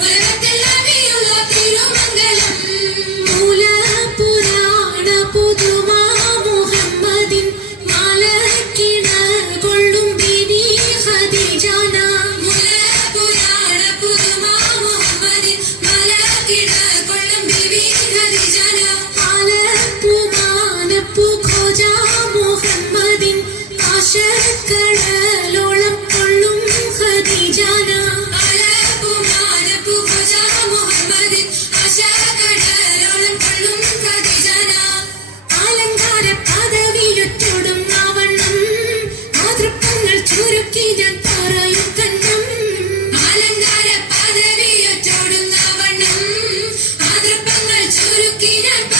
Put it up there. 这个人。